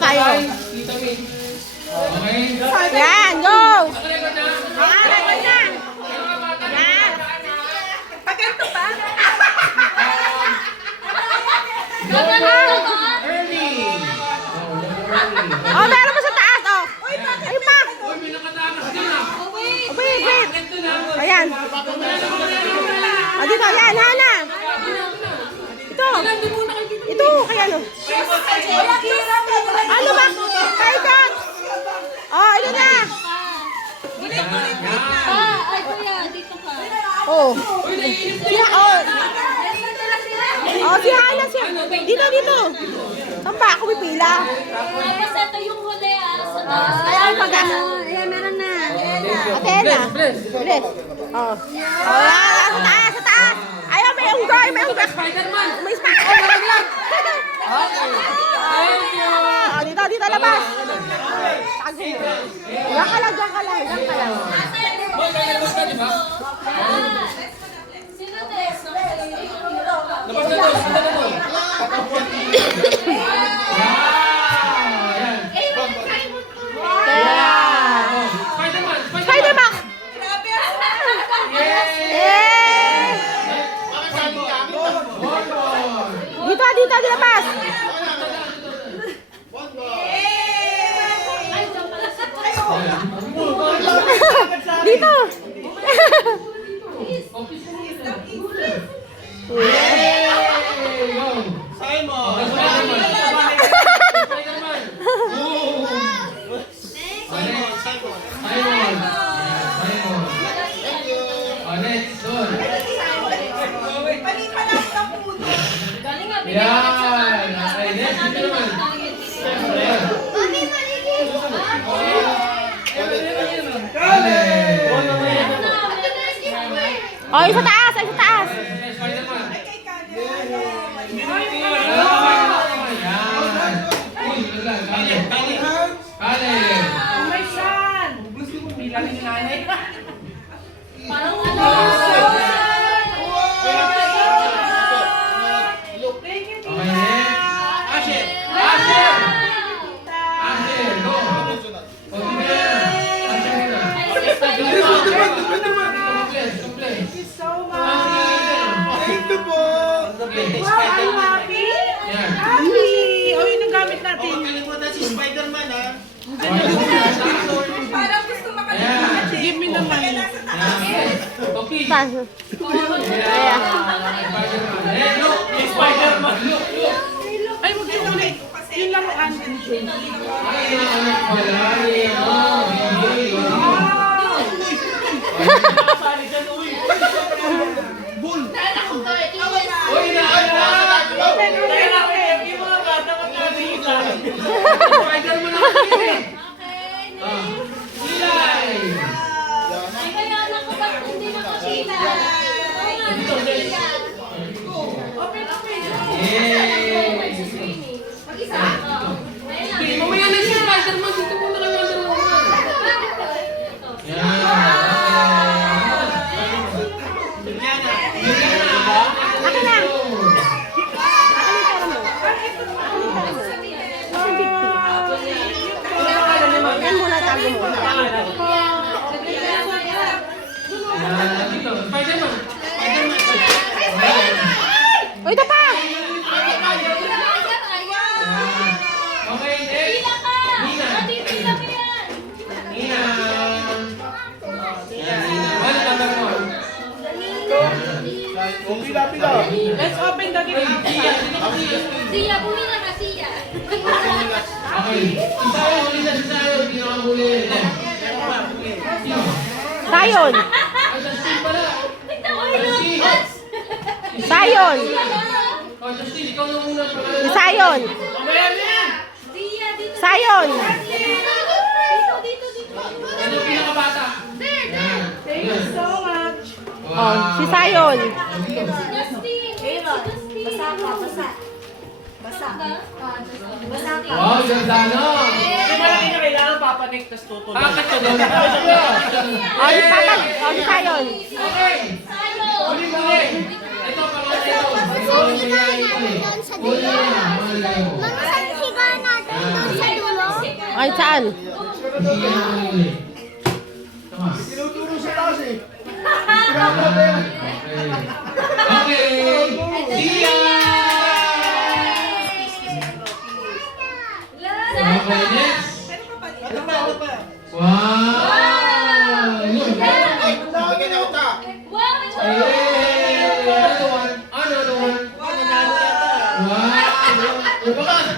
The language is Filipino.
tayo. Yan, go! Yan. Pagkanto pa? Oh, meron mo sa taas, oh. Ayun pa. Wait. Ayan. Oh, dito, yan, Hana. Ito, kaya ano. Ano ba? Kaitan. Oh, ito na. Ay, kuya, dito ka. Oh. Oh, si Hana siya. Dito. Saan ba ako pipila? Tapos ito yung huli, sa taas. Ayan, Ayan, meron na. Atena. Bless. Oh. Oh, yan. Sa taas. Ayaw, may unggoy. Spider-Man! May Spider-Man lang. Thank you! Oh, dito, labas. Diyan ka lang. Labas ka, di ba? Sino Tess? Labas ka daw, sila na daw. Spider-Man. Dito, labas. Dito. Oh, sa taas. Parang ano? Oh, yun ang gamit natin. Kalimutan si Spider-Man, ha? Parang gusto makalimutan. Give me the money. Okay. Paso. Spider-Man! Ay, wag yun ulit. Yun lang ang Spider-Man ako eh! Ay, kaya naku, ba't hindi nakakita? Mag-isa? Mamaya na si Spider-Man, dito muna kami ang dalawa. Akin lang. Yan muna, tago muna. Spider-Man! O, ito pa! Okay, next! Pila ka! Matipila ka yan! Nina! Ano number mo? Let's open the game. Siya, bumila ka, siya! Okay. Isayo, huli na si Sayo. Hindi na makahuli. Sino? Sayon! Ay, Justin pala. Tignan ko yun! Sayon! Oh, Justin, ikaw na muna. Sayon! Siya, dito! Sayon! Dito! Ano yung pinakabata? Thank you so much. Wow. Oh, si Sayon. Justin! Basa ka, basa. Basa ka? Basa ka. Wow, ganda na. Malaki na kailangan papanik, tas tutuloy. Bakit ka doon? Oh, si Papa. Oh, si Sayon. Okay. Sayo! Huli. Ito, pangalan ito. Kasi higa natin doon sa Huli dulo. na. Huli na. Mga higa natin doon sa dulo. Ay, saan? Sige ang huli. Come on. Tinuturo sa taas eh. Okay. Okay. See ya! Okay, next. Ano pa? Ano pa? Wow! Good. Bigyan ako ta. Hey! Another one. Another one. Nanalo yata. Wow! Baka